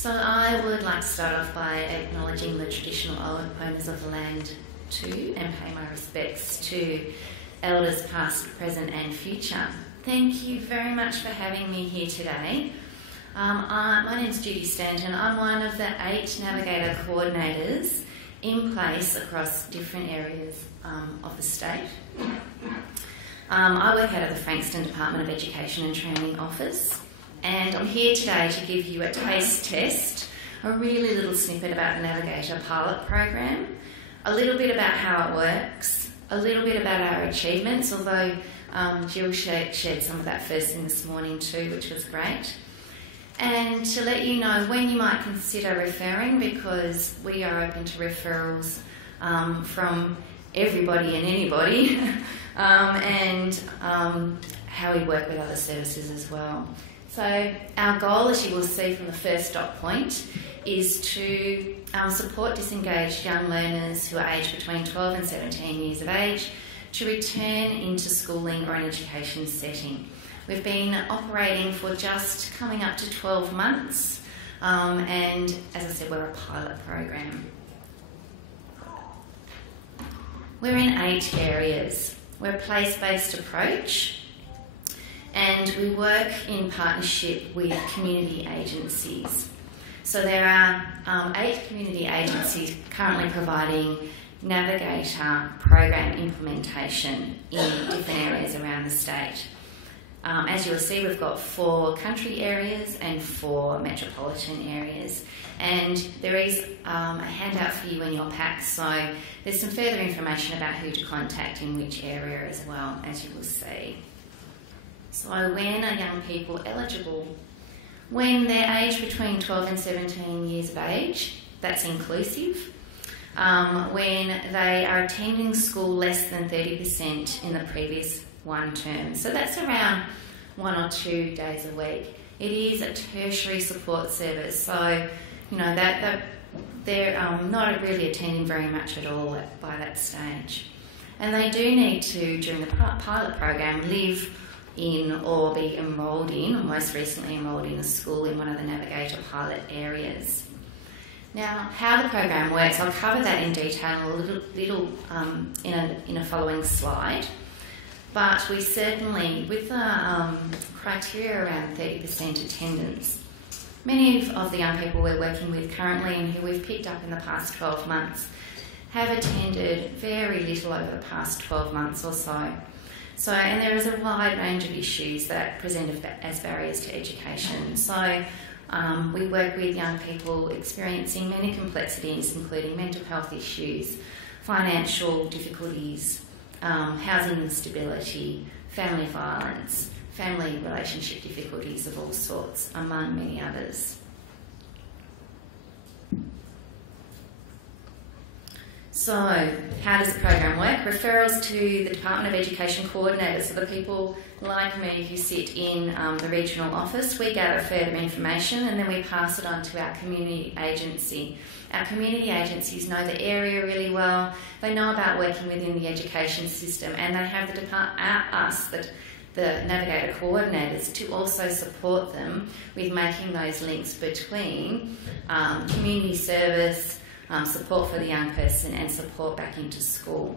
So I would like to start off by acknowledging the traditional owners of the land too, and pay my respects to elders past, present and future. Thank you very much for having me here today. My name is Judi Stanton. I'm one of the 8 Navigator coordinators in place across different areas of the state. I work out of the Frankston Department of Education and Training Office, and I'm here today to give you a taste test, a really little snippet about the Navigator pilot program, a little bit about how it works, a little bit about our achievements, although Jill shared some of that first thing this morning too, which was great. And to let you know when you might consider referring, because we are open to referrals from everybody and anybody, and how we work with other services as well. So our goal, as you will see from the first dot point, is to support disengaged young learners who are aged between 12 and 17 years of age to return into schooling or an education setting. We've been operating for just coming up to 12 months, and as I said, we're a pilot program. We're in 8 areas. We're a place-based approach, and we work in partnership with community agencies. So there are 8 community agencies currently providing Navigator program implementation in different areas around the state. As you'll see, we've got 4 country areas and 4 metropolitan areas. And there is a handout for you in your pack, so there's some further information about who to contact in which area as well, as you will see. So when are young people eligible? When they're aged between 12 and 17 years of age, that's inclusive. When they are attending school less than 30% in the previous 1 term. So that's around 1 or 2 days a week. It is a tertiary support service, so you know that they're not really attending very much at all by that stage. And they do need to, during the pilot program, live in or be enrolled in, or most recently enrolled in a school in one of the Navigator pilot areas. Now, how the program works, I'll cover that in detail a little in a following slide. But we certainly, with the criteria around 30% attendance, many of the young people we're working with currently and who we've picked up in the past 12 months have attended very little over the past 12 months or so. And there is a wide range of issues that present as barriers to education. So we work with young people experiencing many complexities, including mental health issues, financial difficulties, housing instability, family violence, family relationship difficulties of all sorts, among many others. So, how does the program work? Referrals to the Department of Education coordinators, so the people like me who sit in the regional office. We gather further information and then we pass it on to our community agency. Our community agencies know the area really well. They know about working within the education system, and they have the Navigator coordinators, to also support them with making those links between community service, support for the young person and support back into school.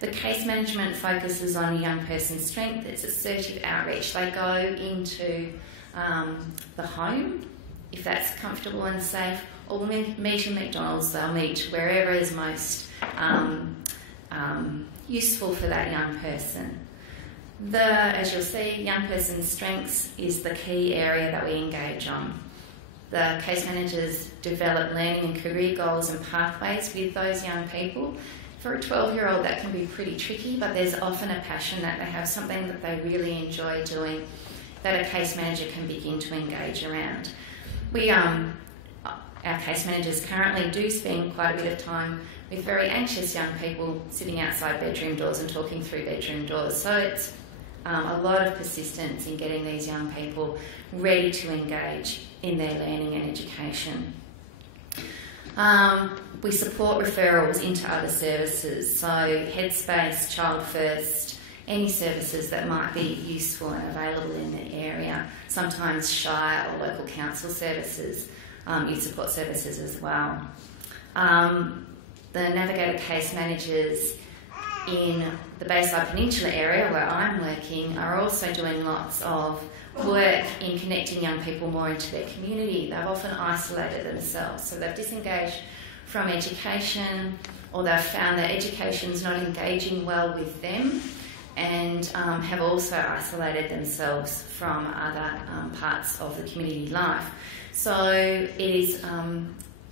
The case management focuses on a young person's strength. It's assertive outreach. They go into the home, if that's comfortable and safe, or we'll meet in McDonald's. They'll meet wherever is most useful for that young person. As you'll see, young person's strengths is the key area that we engage on. The case managers develop learning and career goals and pathways with those young people. For a 12-year-old, that can be pretty tricky, but there's often a passion that they have, something that they really enjoy doing, that a case manager can begin to engage around. Our case managers currently do spend quite a bit of time with very anxious young people sitting outside bedroom doors and talking through bedroom doors. So it's a lot of persistence in getting these young people ready to engage in their learning and education. We support referrals into other services, so Headspace, Child First, any services that might be useful and available in the area, sometimes Shire or local council services. youth support services as well. The Navigator case managers in the Bayside Peninsula area where I'm working are also doing lots of work in connecting young people more into their community. They've often isolated themselves, so they've disengaged from education, or they've found that education's not engaging well with them, and have also isolated themselves from other parts of the community life. So it is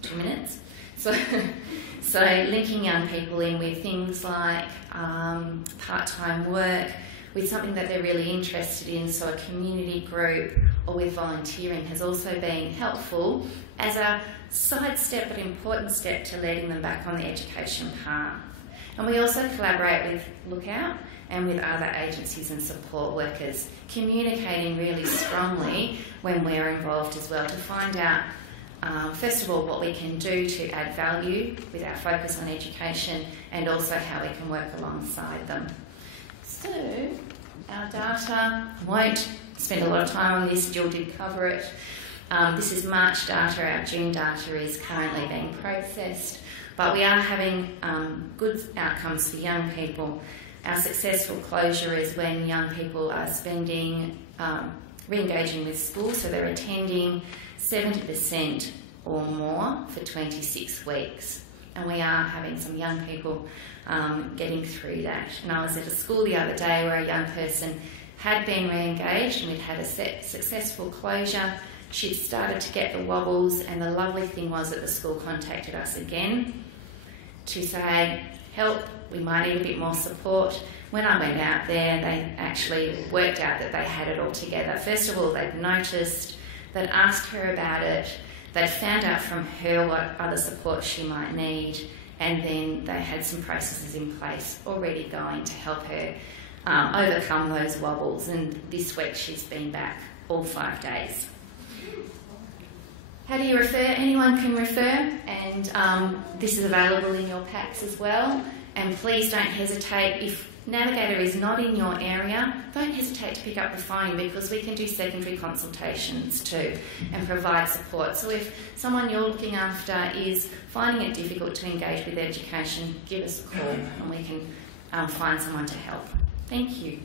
2 minutes. So linking young people in with things like part-time work, with something that they're really interested in, so a community group, or with volunteering, has also been helpful as a side step but important step to leading them back on the education path. And we also collaborate with Lookout and with other agencies and support workers, communicating really strongly when we're involved as well, to find out first of all what we can do to add value with our focus on education, and also how we can work alongside them. So our data, I won't spend a lot of time on this, Jill did cover it. This is March data, our June data is currently being processed, but we are having good outcomes for young people. Our successful closure is when young people are spending, re-engaging with school, so they're attending 70% or more for 26 weeks. And we are having some young people getting through that. And I was at a school the other day where a young person had been re-engaged, and we'd had a successful closure. She'd started to get the wobbles, and the lovely thing was that the school contacted us again to say, help, we might need a bit more support. When I went out there, they actually worked out that they had it all together. First of all, they'd noticed, they'd asked her about it, they'd found out from her what other support she might need, and then they had some processes in place already going to help her overcome those wobbles. And this week she's been back all 5 days. How do you refer? Anyone can refer, and this is available in your packs as well. And please don't hesitate, if Navigator is not in your area, don't hesitate to pick up the phone, because we can do secondary consultations too and provide support. So if someone you're looking after is finding it difficult to engage with education, give us a call and we can find someone to help. Thank you.